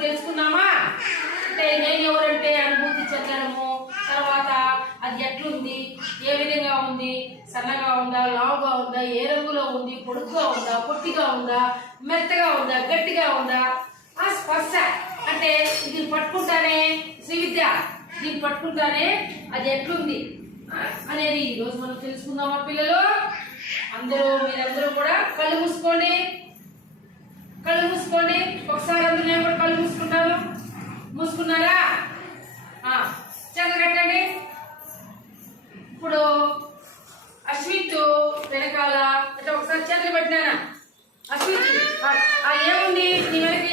తెలుసుకున్నామా అంటే నేను ఎవరంటే అనుభూతి చెందడము తర్వాత అది ఎట్లుంది ఏ విధంగా ఉంది సన్నగా ఉందా లావుగా ఉందా ఏ రంగులో ఉంది పొడుగ్గా ఉందా పొట్టిగా ఉందా మెత్తగా ఉందా గట్టిగా ఉందా? ఆ స్పర్శ. అంటే ఇది పట్టుకుంటానే శ్రీవిద్య దీన్ని పట్టుకుంటానే అది ఎట్లుంది? అనేది ఈరోజు మనం తెలుసుకుందామా పిల్లలు? అందరూ మీరందరూ కూడా కళ్ళు మూసుకోండి. కళ్ళు మూసుకోండి. ఒకసారి అందులో కూడా కళ్ళు మూసుకుంటారు? మూసుకున్నారా? చదగట్టండి ఇప్పుడు అశ్విత్ వెనకాల అంటే ఒకసారి చంద్ర పెట్టినానా? అశ్విత్ ఏముంది? నీ వెనక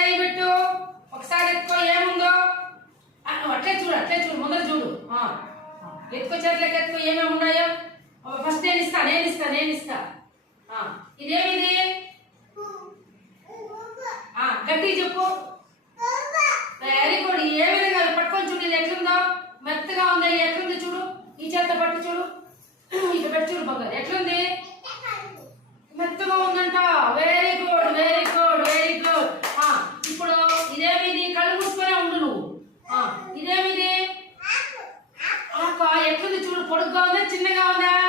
చేయి పెట్టు ఒకసారి ఎత్తుకో ఏముందో? నువ్వు అట్లే చూడు అట్లే చూడు ముందర చూడు. ఎత్తుకో చేతులకి ఎత్తుకో ఏమేమి ఉన్నాయో? ఫస్ట్ నేను ఇస్తా నేను ఇస్తా నేను ఇస్తా. ఇదేమిది? గట్టి చెప్పు. వెరీ గుడ్ ఏ విధంగా? పట్టుకొని చూడు ఇది ఎట్లుందో. మెత్తగా ఉందా ఎట్లుంది చూడు. ఈ చేత పట్టు చూడు. ఇటు పెట్టు చూడు బంగారు. ఎట్లుంది? మెత్తగా ఉందంట. వెరీ గుడ్ పొడుగ్గా ఉందా చిన్నగా ఉందా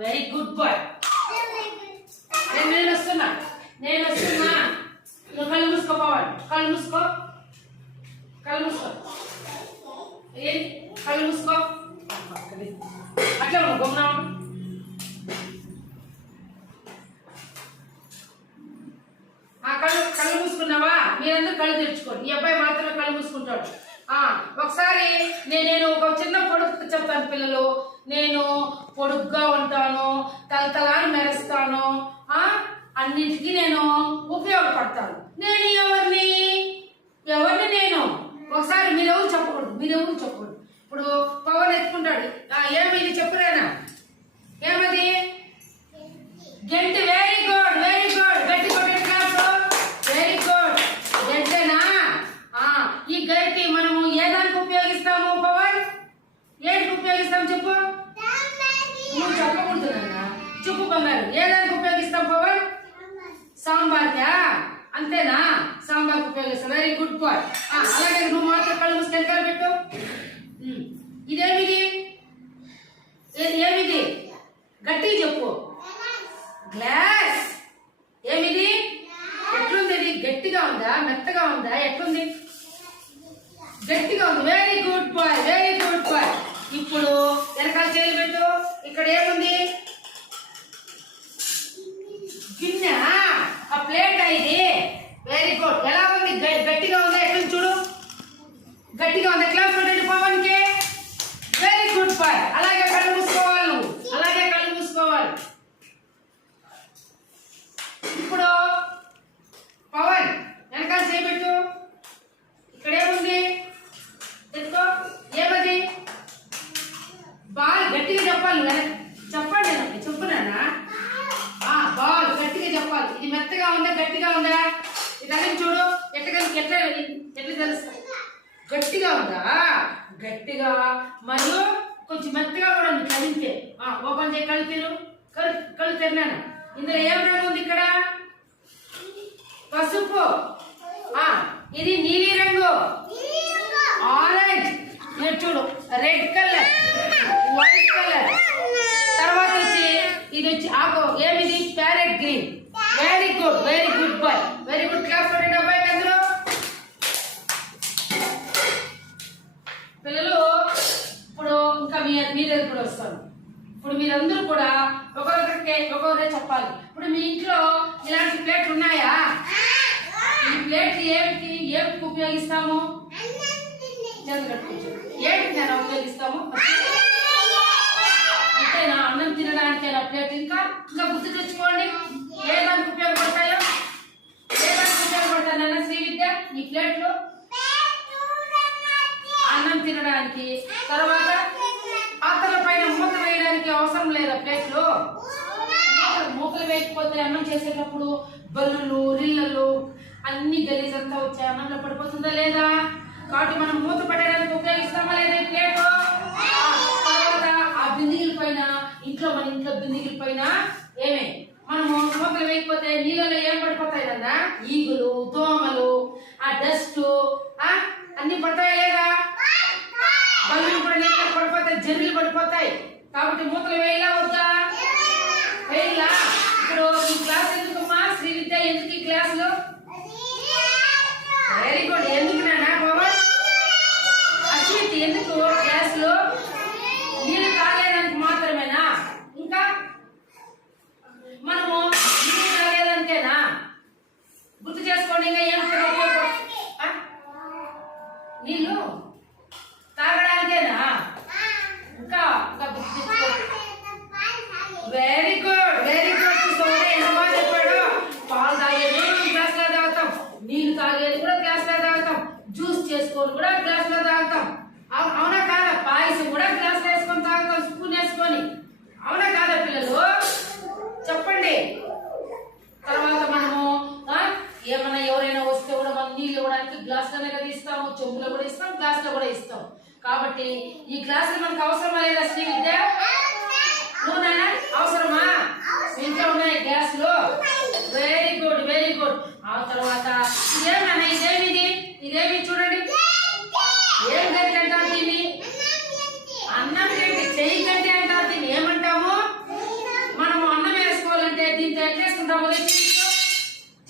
వెరీ గుడ్ బాయ్ నేను వస్తున్నా? నేను వస్తున్నా. నువ్వు కళ్ళు మూసుకో పోవాలి కళ్ళు మూసుకో. కళ్ళు మూసుకో. ఏం? కళ్ళు మూసుకో. అట్లా గమ్నా కళ్ళు కళ్ళు మూసుకున్నావా? మీరందరూ కళ్ళు తెరుచుకోండి ఈ అబ్బాయి మాత్రమే కళ్ళు మూసుకుంటాడు. ఒకసారి నేను ఒక చిన్న పొడుపు చెప్తాను పిల్లలు. నేను పొడుగ్గా ఉంటాను తలతలాని మెరుస్తాను ఆ అన్నిటికీ నేను ఉపయోగపడతాను. నేను ఎవరిని? ఎవరిని నేను? ఒకసారి మీరెవరు చెప్పకూడదు మీరెవరు చెప్పకూడదు. ఇప్పుడు పవన్ ఎత్తుకుంటాడు. ఏమి ఇది చెప్పురేనా ఏమది? గెంటి వెరీ గుడ్ వెరీ గుడ్ గట్టి కొట్టే క్లాస్ వెరీ గుడ్ గెంటేనా ఆ ఈ గట్టి మనము ఏ దానికి ఉపయోగిస్తాము పవన్ ఏంటికి ఉపయోగిస్తాం చెప్పు నువ్వు చెప్పకూడదు నాన్న చెప్పు ఏదానికి ఏ దానికి ఉపయోగిస్తాం పవన్? సాంబార్కా అంతేనా? సాంబార్ ఉపయోగిస్తాం. వెరీ గుడ్ పాయింట్ అలాగే నువ్వు మాత్రం కళ్ళు మూసుకొని వెనకాల పెట్టు. ఇదేమిది? ఏది ఏమిది? గట్టి చెప్పు. గ్లాస్ ఏమిది? ఎట్లుంది ఇది? గట్టిగా ఉందా? మెత్తగా ఉందా? ఎట్లుంది? గట్టిగా ఉంది. Very good boy very good boy ఇప్పుడు వెనకాల చేయలు పెట్టు. ఇక్కడ ఏముంది? ప్లేట్ ఇది. వెరీ గుడ్ ఎలా ఉంది? గ- గట్టిగా ఉందా? ఎక్కడ చూడు. గట్టిగా ఉంది? క్లాస్ పెట్టండి పవన్కి వెరీ గుడ్ బాయ్ అలాగే కళ్ళు మూసుకోవాలి నువ్వు. అలాగే కళ్ళు మూసుకోవాలి. ఇప్పుడు పవన్ వెనకాల చేపెట్టు ఇక్కడ ఏముంది ఎత్తుకో ఏమది? బాగా గట్టిగా చెప్పాలి చెప్పండి చెప్పునన్నా బాల్ గట్టిగా చెప్పాలి. ఇది మెత్తగా ఉందా గట్టిగా ఉందా? ఇది చూడు? ఎట్లా ఎట్లా ఎట్లా తెలుసు గట్టిగా ఉందా? గట్టిగా. మరియు కొంచెం మెత్తగా కూడా ఉంది కదిలితే. ఓపెన్ చేయి కళ్ళు తిరు. కళ్ళు కళ్ళు తిన్నాను ఇందులో ఏం రంగు ఉంది ఇక్కడ? పసుపు. ఆ ఇది నీలి రంగు. ఆరెంజ్ చూడు రెడ్ కలర్. White colour. తర్వాత వచ్చి ఇది వచ్చి ఆకు ఏమిది? Parrot green. Very good very good boy very good class కొట్టండి అబ్బాయి అందరూ పిల్లలు ఇప్పుడు ఇంకా మీ మీ దగ్గర కూడా వస్తాను. ఇప్పుడు మీరందరూ కూడా ఒకరికొకరికి ఒక్కొక్కరే చెప్పాలి. ఇప్పుడు మీ ఇంట్లో ఇలాంటి ప్లేట్లు ఉన్నాయా? ఈ ప్లేట్ ఏమిటి ఏమిటి ఉపయోగిస్తాము? చేతులు కట్టుకోవచ్చు ఏంటి నేను ఉపయోగిస్తాము? ప్లేట్ ఇంకా ఇంకా గుర్తు తెచ్చుకోండి. ఏ దానికి ఉపయోగపడతాయో? ఏ దానికి ఉపయోగపడతానన్నా శ్రీ విద్య ఈ ప్లేట్లు? అన్నం తినడానికి. తర్వాత అత్తల పైన మూత వేయడానికి అవసరం లేదా ప్లేట్లు? మూతలు- మూతలు వేయకపోతే అన్నం చేసేటప్పుడు బల్లులు రిల్లలు అన్ని గలీజ్ అంతా వచ్చాయి. అన్నంలో పడిపోతుందా లేదా? కాబట్టి మనం మూత పెట్టడానికి ఉపయోగిస్తామా లేదా ఈ ప్లేట్ తర్వాత ఆ బిందిగిల పైన ఇంట్లో మన ఇంట్లో బిందిగిల పైన ఏమే? మనము మూతలు వేయకపోతే నీళ్ళలో ఏం పడిపోతాయి కదా ఈగులు దోమలు ఆ డస్ట్ అన్ని పడతాయి లేదా? బల్లులు కూడా నీళ్ళు పడిపోతాయి జర్రీలు పడిపోతాయి. కాబట్టి మూతలు వేయలా వద్దా వేయలా ఇప్పుడు ఈ క్లాస్ ఎందుకమ్మా శ్రీ విద్య ఎందుకు ఈ క్లాస్లో వెరీ గుడ్ ఎందుకు నాన్న పవన్ అశ్విత్ ఎందుకు క్లాస్లో నీళ్ళు తాగేదానికి మాత్రమేనా ఇంకా మనము నీళ్ళు తాగేదానికేనా గుర్తు చేసుకోండి ఇంకా ఏం ఉపయోగపడ- ఆ? నీళ్ళు తాగడానికేనా ఇంకా ఇంకా గుర్తు తెచ్చుకో వెరీ గుడ్ వెరీ గుడ్ సోనే ఎంత బాగా చెప్పాడు పాలు తాగేది గ్లాస్లో తాగుతాం నీళ్ళు తాగేది కూడా గ్లాస్లో తాగుతాం జ్యూస్ చేసుకొని కూడా గ్లాస్లో తాగుతాం అవు- అవునా కాదా పాయసం కూడా గ్లాస్లో వేసుకొని తాగుతాం స్పూన్ వేసుకొని అవునా కాదా పిల్లలు చెప్పండి తర్వాత మనము ఆ, ఏమన్నా ఎవరైనా వస్తే కూడా మనం నీళ్ళు ఇవ్వడానికి గ్లాస్లోనే కదా ఇస్తాము చెంబులో కూడా ఇస్తాం గ్లాస్లో కూడా ఇస్తాం కాబట్టి ఈ గ్లాసులు మనకు అవసరమా లేదా శ్రీ విద్య నూనె అవసరమా? ఇంట్లో ఉన్నాయి గ్యాస్లో వెరీ గుడ్ వెరీ గుడ్ ఆ తర్వాత ఇదేమన్నా ఇదేమిది? ఇదేమి చూడండి. ఏం గంట అంటారు దీన్ని? అన్నం గంటి చెయ్యి గంటి అంటారు దీన్ని. ఏమంటాము? మనము అన్నం వేసుకోవాలంటే దీంతో ఎట్లా వేసుకుంటాము? చూపించాను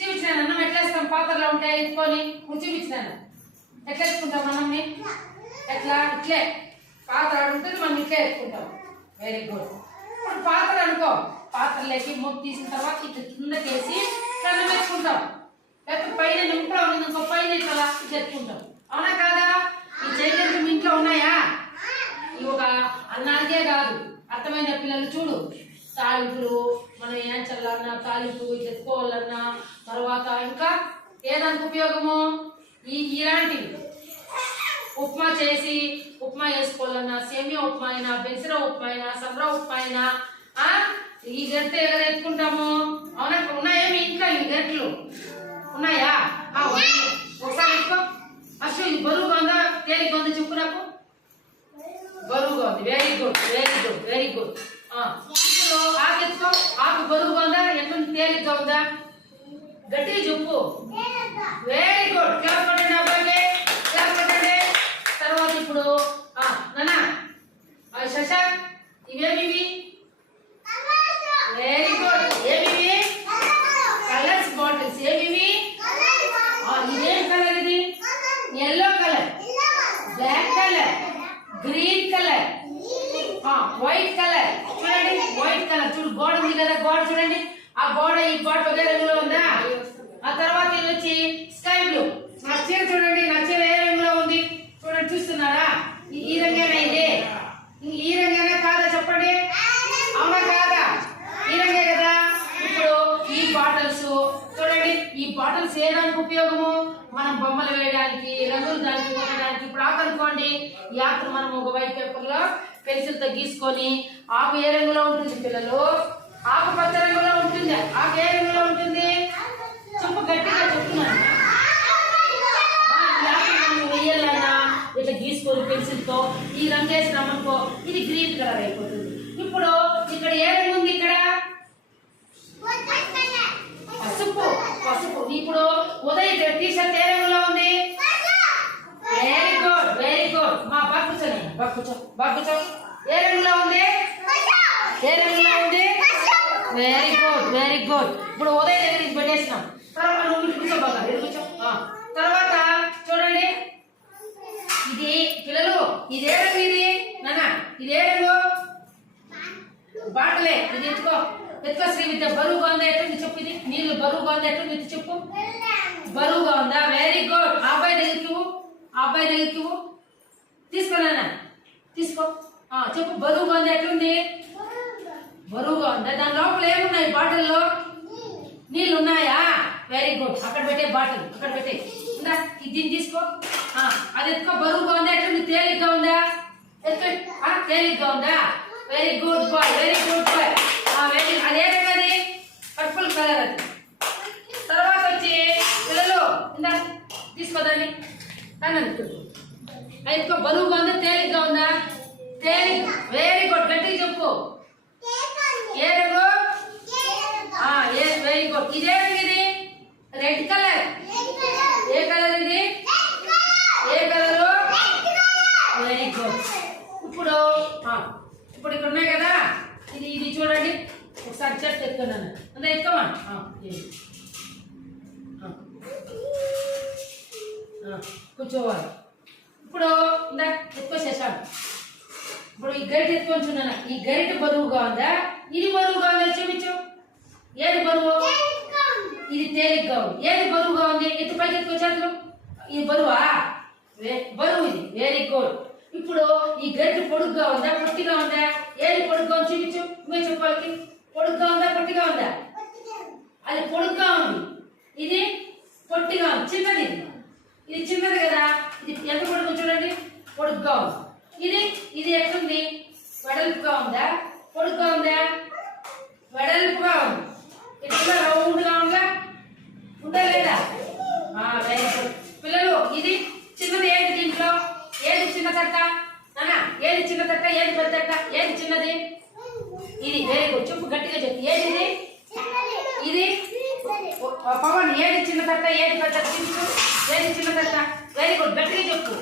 చూపించినాను అన్నం ఎట్లా వేస్తాం? పాత్రలో ఉంటాయి ఎత్తుకొని చూపించాను చూపించినాను. ఎట్లా వేసుకుంటాం అన్నంని? ఎట్లా? ఇట్లే. పాత్ర ఆడ ఉంటుంది మనం ఇట్లే ఎత్తుకుంటాం వెరీ గుడ్ ఇప్పుడు పాత్ర అనుకో. పాత్రలోకి మూత తీసిన తర్వాత ఇట్లా కిందకేసి కన్నం పెట్టుకుంటాం. లేకపోతే పైన నింపులో ఉంది ఇంకో పైన ఇట్లా ఎత్తుకుంటాం అవునా కాదా? ఈ చైతన్యం ఇంట్లో ఉన్నాయా? ఇవి ఒక అన్నానికే కాదు. అర్థమైన పిల్లలు చూడు. తాలింపులు మనం ఏం చల్లాలన్నా తాలింపు ఇట్లా ఎత్తుకోవాలన్నా తర్వాత ఇంకా ఏదానికి ఉపయోగము? ఈ ఇలాంటివి. ఉప్మా చేసి ఉప్మా వేసుకోవాలన్నా సేమియా ఉప్మా అయినా బెన్సిరా ఉప్మా అయినా సబ్రా ఉప్మా అయినా ఆ? ఈ గట్టె ఎలా ఎత్తుకుంటాము అవునా? ఉన్నాయా మీ ఇంట్లో ఈ గట్లు ఉన్నాయా? ఆ, ఒకసారి ఎక్కువ అసలు ఇది బరువుగా ఉందా తేలిక ఉంది చెప్పు నాకు. బరువుగా ఉంది. Very good very good very good ఇప్పుడు ఆకు ఎత్తుకో ఆకు బరువుగా ఉందా ఎట్లుంది? తేలిగ్గా ఉందా? గట్టిగా చెప్పు. వెరీ గుడ్ క్లాస్ పట్టండి అబ్బాయికి క్లాస్ పట్టండి తర్వాత ఇప్పుడు ఆ, నాన్న ఆ, శశాంక్ ఇవేమివి వెరీ గుడ్ ఏమివి కలర్స్ బాటిల్స్ ఏమివి ఆ, ఇదేం కలర్ ఇది. Yellow colour black colour green colour white colour చూడండి వైట్ కలర్ చూడు గోడ ఉంది కదా గోడ చూడండి. ఆ గోడ ఈ గోడ ఒకే రంగులో ఉందా? ఆ తర్వాత ఇది వచ్చి స్కై బ్లూ నా చీర చూడండి నా చీర చూస్తున్నారా? ఈ- ఈ రంగేనా ఇది? ఈ- రంగేనా కాదా చెప్పండి? అవునా కాదా? ఈ రంగే కదా? ఇప్పుడు ఈ బాటిల్స్ చూడండి ఈ బాటిల్స్ ఏ దానికి ఉపయోగము? మనం బొమ్మలు వేయడానికి రంగులు దానికి వేయడానికి. ఇప్పుడు ఆకనుకోండి ఈ ఆకును మనం ఒక వైట్ పేపర్లో గీసుకొని ఆకు ఏ రంగులో ఉంటుంది పిల్లలు? ఆకు పచ్చ రంగులో ఉంటుంది. ఆకు ఏ రంగులో ఉంటుంది? చెప్పు గట్టిగా చెప్తున్నాను ఆ, ఈ ఆకును మనం వేయాలన్నా ఇట్లా పెన్సిల్తో ఈ రంగు వేసినామనుకో ఇది గ్రీన్ కలర్ అయిపోతుంది. ఇప్పుడు ఇక్కడ ఏ రంగు ఉంది ఇక్కడ? పసుపు పసుపు. ఇప్పుడు ఉదయ్ టీ షర్ట్ ఏ రంగులో ఉంది? వెరీ గుడ్ వెరీ గుడ్ మా బాగా కూర్చోని బాగా ఏ రంగులో ఉంది? ఏ రంగులో ఉంది? వెరీ గుడ్ వెరీ గుడ్ ఇప్పుడు ఉదయ్ దగ్గర పెట్టేసినాం. తర్వాత నువ్వు కూర్చోబాగా కూర్చో బాగా ఇటు కూర్చో ఆ. తర్వాత చూడండి ఇది పిల్లలు ఇది నాన్న ఇదేడు బాటలే ఇది ఎత్తుకో ఎత్తుకో శ్రీ విద్య బరువుగా ఉందా ఎట్టుంది చెప్పు ఇది? నీళ్ళు బరువుగా ఉందా ఎట్టుంది చెప్పు. బరువుగా ఉందా వెరీ గుడ్ ఆ అబ్బాయి దగ్గరికి ఆ అబ్బాయి దగ్గరికి తీసుకో నాన్న. తీసుకో. ఆ, చెప్పు బరువుగా ఉంది? ఎట్లుంది బరువుగా ఉందా దాని లోపల ఏమున్నాయి బాటిల్లో? నీళ్ళు ఉన్నాయా? వెరీ గుడ్ అక్కడ పెట్టే బాటిల్ అక్కడ పెట్టే. ఇది దీన్ని తీసుకో. అది ఎత్తుకో. బరువుగా ఉందా? ఎట్లుంది తేలిగ్గా ఉందా? ఎత్తుకో. తేలిగ్గా ఉందా? Very good boy very good boy very అదే అది పర్పుల్ కలర్ అది తర్వాత వచ్చి పిల్లలు ఇందా తీసుకోదండి దాన్ని అనుకుంటు ఎత్తుకో బరువుగా ఉందా తేలిగ్గా ఉందా తేలిగ్ వెరీ గుడ్ గట్టిగా చెప్పు ఏ రంగు ఆ, ఏ వెరీ గుడ్ ఇదే రంగు ఇది రెడ్ కలర్ ఏ కలర్ ఇది ఏ కలరు వెరీ గుడ్ ఇప్పుడు ఆ, ఇప్పుడు ఇక్కడ ఉన్నాయి కదా ఇది ఇది చూడండి ఒకసారి చెట్టు ఎత్తున్నాను అంతా ఎత్తుకోమా ఆ, ఇది. ఆ. ఆ, కూర్చోవాలి ఇప్పుడు ఇందా ఎత్తుకోసేసాను ఇప్పుడు ఈ గరిట ఎత్తుకొని చూడన్నా ఈ గరిట బరువుగా ఉందా ఇది బరువుగా ఉంది చూపించు. ఏది బరువు? ఇది తేలిగ్గా ఉంది. ఏది బరువుగా ఉంది? ఎత్తు పైకి ఎత్తుకో చేతులు. ఇది బరువా? బరువు ఇది. వెరీ గుడ్ ఇప్పుడు ఈ గడ్డి పొడుగ్గా ఉందా? పొట్టిగా ఉందా? ఏది పొడుగ్గా ఉంది చూపించు. నువ్వే చెప్పాలి. పొడుగ్గా ఉందా? పొట్టిగా ఉందా? అది పొడుగ్గా ఉంది. ఇది పొట్టిగా ఉంది. చిన్నది ఇది. ఇది చిన్నది కదా? ఇది ఎంత పొడుగు చూడండి. పొడుగ్గా ఉంది. ఇది ఇది ఎట్లుంది? వెడల్పుగా ఉందా? పొడుగ్గా ఉందా? వెడల్పుగా ఉంది. ఇట్లా రౌండ్గా ఉందా? ఉందా లేదా ఆ, very పిల్లలు ఇది చిన్నది ఏది దీంట్లో? ఏది చిన్న తట్ట? నాన్న ఏది చిన్న తట్ట ఏది పెద్ద తట్ట ఏది చిన్నది? ఇది వెరీ గుడ్ చెప్పు గట్టిగా చెప్పు. ఏది ఇది? ఇది? పవన్ ఏది చిన్న తట్ట ఏది పెద్ద చూపించు ఏది చిన్న తట్ట? వెరీ గుడ్ గట్టిగా చెప్పు.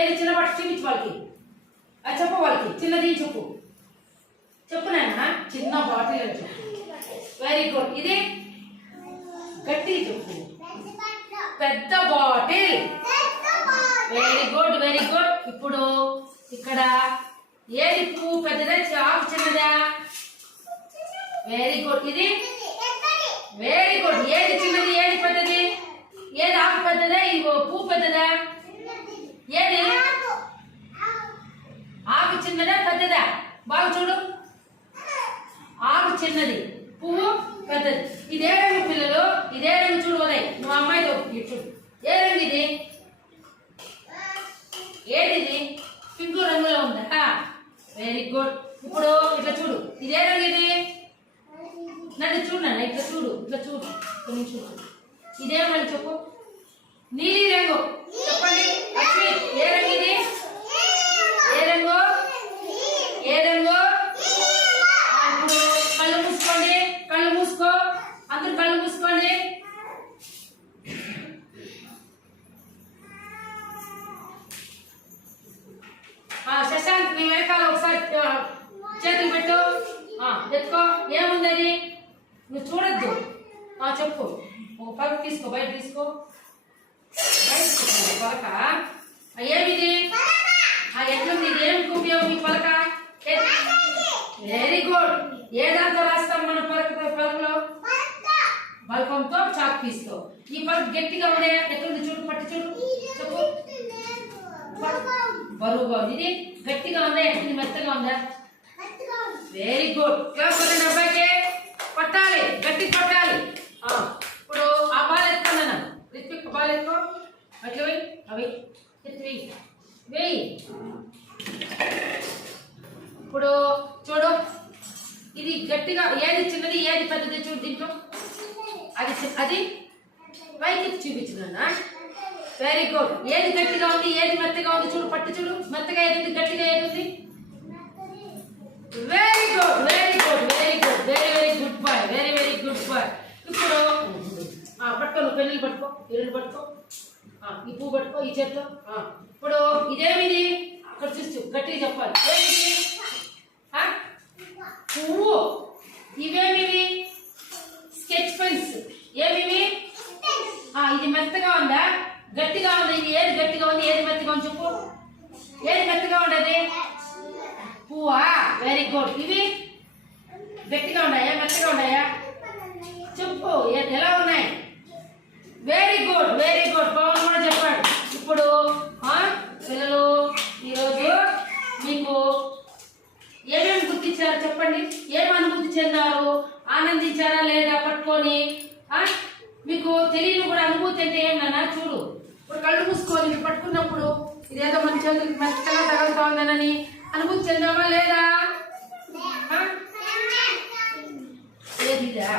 ఏది చిన్న చూపించు వాళ్ళకి. అది చెప్పు వాళ్ళకి. చిన్నది చెప్పు. చెప్పు నాన్న చిన్న బాటిల్ అని చెప్పు. వెరీ గుడ్ ఇది గట్టి చెప్పు. పెద్ద bottle. Very good very good ఇప్పుడు ఇక్కడ ఏది పువ్వు పెద్దదా చాకు చిన్నదా? వెరీ గుడ్ ఇది వెరీ గుడ్ ఏది చిన్నది ఏది పెద్దది? ఏది ఆకు పెద్దదా ఇంకో పువ్వు పెద్దదా? ఏది? ఆకు. చిన్నదా పెద్దదా? బాగా చూడు. ఆకు చిన్నది. పువ్వు పెద్దది. ఇదే రంగు పిల్లలు? ఇదే రంగు చూడు ఉదయ్ నువ్వు అమ్మాయితో చూడు. ఏ రంగు ఇది ఏదిది పింక్ రంగులో ఉందా వెరీ గుడ్ ఇప్పుడు ఇట్లా చూడు ఇదే రంగు ఇది నన్ను చూడు నాన్న ఇట్లా చూడు ఇట్లా చూడు కొంచెం చూడు ఇదే మళ్ళీ చెప్పు నీలి రంగు చెప్పండి లక్ష్మి ఏ రంగు ఇది ఏ రంగు ఏ రంగు ఆ, ఇప్పుడు కళ్ళు మూసుకోండి కళ్ళు మూసుకో అందరు కళ్ళు మూసుకోండి ఆ, శశాంక్ నీ వెనకాల ఒకసారి ఆ, చేతులు పెట్టు ఆ, ఎత్తుకో ఏముందని నువ్వు చూడొద్దు ఆ, చెప్పు ఒక పలుకు తీసుకో బయట తీసుకో బయట తీసుకో పలక? ఏమిది ఆ, ఎట్లుంది? ఇది ఏం ఉపయోగం ఈ పలక? వెరీ గుడ్ ఏ దాంతో రాస్తాం మన పలక పలకలో? బల్పంతో చాక్ తీసుకో ఈ పలక గట్టిగా ఉండే ఎట్లుంది చూడు పట్టి చూడు. చెప్పు. బరువుగా ఉంది. ఇది గట్టిగా ఉందా? ఎట్లుంది? మెత్తగా ఉందా? వెరీ గుడ్ క్లాస్ వన్ అబ్బాయికి? పట్టాలి. గట్టి పట్టాలి. ఆ, ఇప్పుడు ఆ బాల్ ఎత్తుకున్నాను రిత్విక్ బాల్ ఎత్తుకో. అట్లా వెయ్యి అవి. ఎత్తి వెయ్యి వెయ్యి ఇప్పుడు చూడు ఇది గట్టిగా ఏది చిన్నది ఏది పెద్దది చూడు దీంట్లో. అది అది పైకి ఎత్తి చూపించు వెరీ గుడ్ ఏది గట్టిగా ఉంది ఏది మెత్తగా ఉంది చూడు పట్టు చూడు. మెత్తగా ఏది ఉంది గట్టిగా ఏది ఉంది? Very good very good very good very very good boy very very good boy ఇప్పుడు ఆ, పట్టుకో నువ్వు పెళ్ళి పట్టుకో ఇల్లు పట్టుకో. ఈ పువ్వు పట్టుకో ఈ చేత్తో. ఇప్పుడు ఇదేమిది అక్కడ చూసి గట్టిగా చెప్పాలి. ఏమిది పువ్వు. ఇవేమివి స్కెచ్ పెన్స్. ఏమివి ఇది మెత్తగా ఉందా? గట్టిగా ఉంది. ఇది ఏది గట్టిగా ఉంది? ఏది మెత్తగా ఉంది చెప్పు. ఏది మెత్తగా ఉండదు? పువ్వా? వెరీ గుడ్ ఇవి? గట్టిగా ఉన్నాయా? మెత్తగా ఉన్నాయా? చెప్పు. ఎలా ఉన్నాయి? వెరీ గుడ్ వెరీ గుడ్ బాగుంది కూడా చెప్పాడు ఇప్పుడు ఆ, పిల్లలు ఈరోజు మీకు ఏమేమి గుర్తించారు చెప్పండి ఏం అనుభూతి చెందారు ఆనందించారా లేదా పట్టుకొని ఆ? మీకు తెలియని కూడా అనుభూతి అంటే ఏమన్నా చూడు ఇప్పుడు కళ్ళు మూసుకొని మీరు పట్టుకున్నప్పుడు ఇదేదో మన చేతులకి మెత్తగా తగులుతా ఉందనని అనుభూతి చెందామా లేదా ఆ? ఏది ఇదా?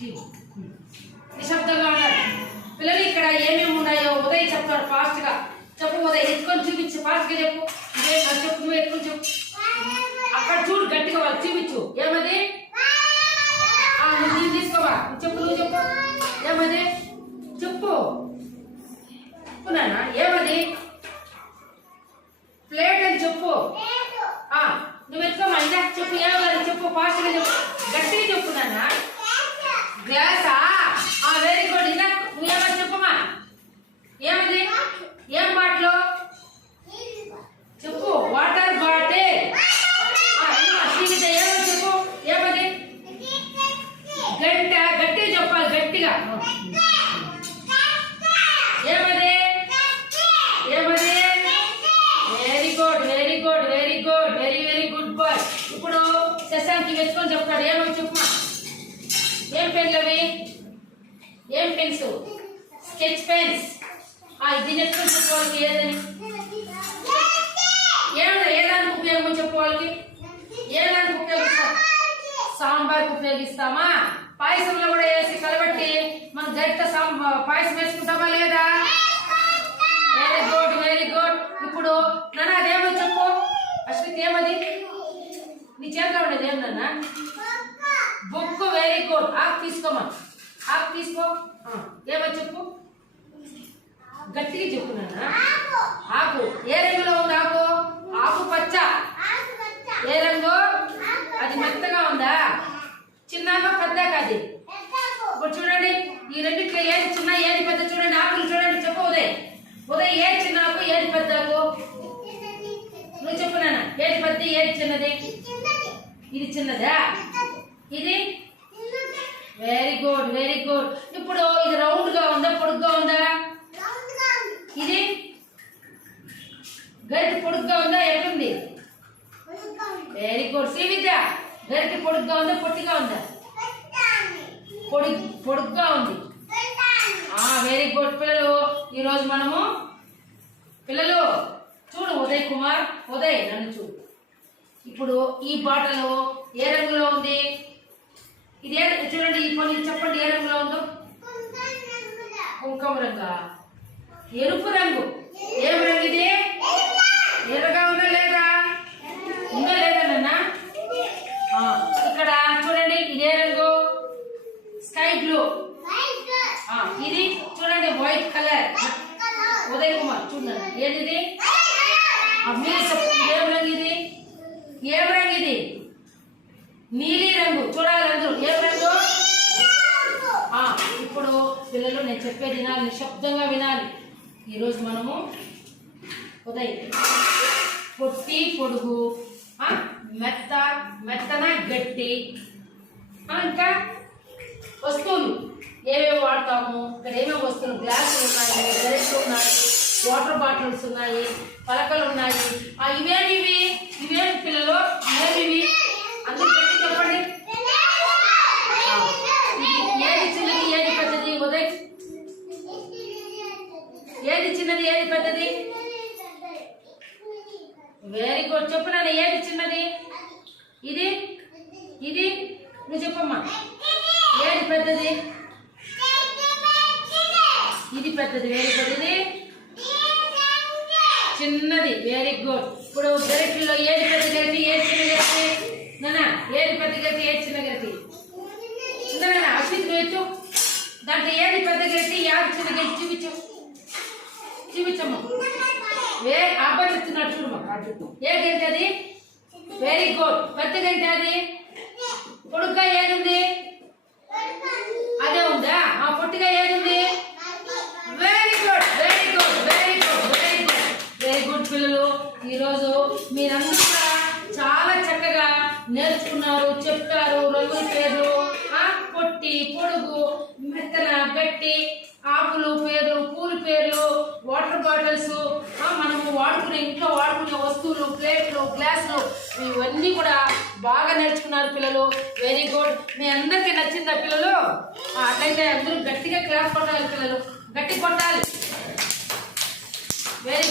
ఇది. నిశ్శబ్దంగా ఉండాలి పిల్లలు ఇక్కడ ఏమేమి ఉన్నాయో ఉదయ్ చెప్తాడు ఫాస్ట్గా చెప్పు ఉదయ్ ఎత్తుకొని చూపించు ఫాస్ట్గా చెప్పు ఇదే అది చెప్పు నువ్వు ఎత్తుకొని చెప్పు అక్కడ చూడు గట్టిగా వాళ్ళు చూపించు ఏమది ఆ, నువ్వు దీన్ని తీసుకోవా నువ్వు చెప్పు నువ్వు చెప్పు ఏమది చెప్పు చెప్పు నాన్న ఏమది ప్లేట్ అని చెప్పు ఆ, నువ్వు ఎత్తుకోమా ఇందాక చెప్పు ఏమది చెప్పు ఫాస్ట్గా చెప్పు గట్టిగా చెప్పు నాన్న గ్లాసా ఆ వెరీ గుడ్ ఇందా నువ్వేమని చెప్పమ్మా ఏమది ఏం బాటిల్ చెప్పు వాటర్ బాటిల్ శ్రీనిత ఏమని చెప్పు ఏమది గంట గట్టిగా చెప్పాలి గట్టిగా ఏమది ఏమది very good very good very good very very good boy ఇప్పుడు శశాంకి వెతుకొని చెప్తాడు ఏమని చెప్పుమా ఏం పెన్లు అవి ఏం పెన్స్ స్కెచ్ పెన్స్ ఇది నెట్టుకుని ఏదని ఏమన్నా ఏ ఉపయోగం చెప్పుకోవాలి వాళ్ళకి ఏ దానికి ఉపయోగిస్తాం సాంబార్కి ఉపయోగిస్తామా పాయసంలో కూడా వేసి కలబట్టి మనం గరిట సాం పాయసం వేసుకుంటామా లేదా వెరీ గుడ్ వెరీ గుడ్ ఇప్పుడు నాన్న అదేమో చెప్పు అశ్విత్ ఏమది నీ చేతిలో ఉండేది ఏం నాన్న బొక్కు వెరీ గుడ్ ఆకు తీసుకోమా ఆకు తీసుకో ఏమో చెప్పు గట్టిగా చెప్పు నాన్న ఆకు. ఏ రంగులో ఉంది ఆకు? ఆకు పచ్చ. ఏ రంగు? అది మెత్తగా ఉందా? చిన్నగా పెద్దగా అది? ఇప్పుడు చూడండి ఈ రెండిట్లో ఏది చిన్న ఏది పెద్ద చూడండి ఆకులు చూడండి చెప్పు ఉదయ్. ఉదయ్ ఏది చిన్న ఆకు ఏది పెద్ద ఆకు? నువ్వు చెప్పు నాన్న ఏది పెద్ద ఏది చిన్నది? ఇది చిన్నదా. ఇది వెరీ గుడ్ వెరీ గుడ్ ఇప్పుడు ఇది రౌండ్గా ఉందా పొడుగ్గా ఉందా? ఇది గరికి పొడుగ్గా ఉందా? ఎట్లుంది వెరీ గుడ్ సి విద్య గరికి పొడుగ్గా ఉందా? పొట్టిగా ఉందా? పొడి పొడుగ్గా ఉంది. వెరీ గుడ్ పిల్లలు ఈరోజు మనము పిల్లలు చూడు ఉదయ్ కుమార్ ఉదయ్ నన్ను చూడు. ఇప్పుడు ఈ బాటలో ఏ రంగులో ఉంది? ఇది ఏ చూడండి ఈ పని చెప్పండి ఏ రంగులో ఉందో? కుంకం రంగా. ఎరుపు రంగు ఏం రంగు ఇది ఎర్రగా ఉందా లేదా ఉందా లేదా నాన్న ఆ, ఇక్కడ చూడండి ఇదే రంగు స్కై బ్లూ ఆ, ఇది చూడండి వైట్ కలర్ ఉదయ్ కుమార్ చూడండి ఏది ఆ, మీరు చెప్పండి ఏం రంగు ఇది ఏం రంగు ఇది నీలి రంగు చూడాలి అందరూ ఏం రంగు ఆ, ఇప్పుడు పిల్లలు నేను చెప్పేది వినాలి నిశ్శబ్దంగా వినాలి ఈరోజు మనము ఉదయ్ పొట్టి పొడుగు ఆ, మెత్త మెత్తన గట్టి ఆ, ఇంకా వస్తువులు ఏమేమి వాడతాము ఇక్కడ ఏమేమి వస్తువులు గ్లాసులు ఉన్నాయి గరెట్లు ఉన్నాయి వాటర్ బాటిల్స్ ఉన్నాయి పలకలు ఉన్నాయి. ఆ ఇవేమి పిల్లలు ఏమివి అందరూ చెప్పండి. ఏది చిన్నది ఏది పెద్దది ఉదయ్? ఏది చిన్నది ఏది పెద్దది? వెరీ గుడ్ చెప్పు నాన్న ఏది చిన్నది? ఇది? ఇది? నువ్వు చెప్పమ్మా. ఏది పెద్దది? ఇది పెద్దది వెరీ పెద్దది? చిన్నది. వెరీ గుడ్ ఇప్పుడు గరిటెలో ఏది పెద్ద గరిటి? ఏది చిన్న గరిటి? నానా ఏది పెద్ద గరిటి? ఏది చిన్న గరిటి? నాన్న అశ్విత్ వేయచ్చు దాంట్లో ఏది పెద్ద గరిటి? యాది చిన్న గరిటి చూపించు. చూపించమ్మా. వే అబ్బాయి చెప్తున్నాడు చూడమ్మ ఏ గంట అది? వెరీ గుడ్ పెద్ద గంట అది? పొడుగ్గా ఏది ఉంది? అదే ఉందా? ఆ పొట్టిగా ఏది ఉంది very good very good very good very good very good పిల్లలు ఈరోజు మీరంతా చాలా చక్కగా నేర్చుకున్నారు చెప్తారు రంగుల పేర్లు పొట్టి పొడుగు మెత్తన గట్టి ఆకులు పేర్లు పూల పేర్లు వాటర్ బాటిల్స్ మనము వాడుకునే ఇంట్లో వాడుకునే వస్తువులు ప్లేట్లు గ్లాసులు ఇవన్నీ కూడా బాగా నేర్చుకున్నారు పిల్లలు. వెరీ గుడ్ మీ అందరికీ నచ్చిందా పిల్లలు? ఆ, అట్లయితే అందరూ గట్టిగా క్లాస్ కొట్టాలి పిల్లలు. గట్టి కొట్టాలి. వెరీ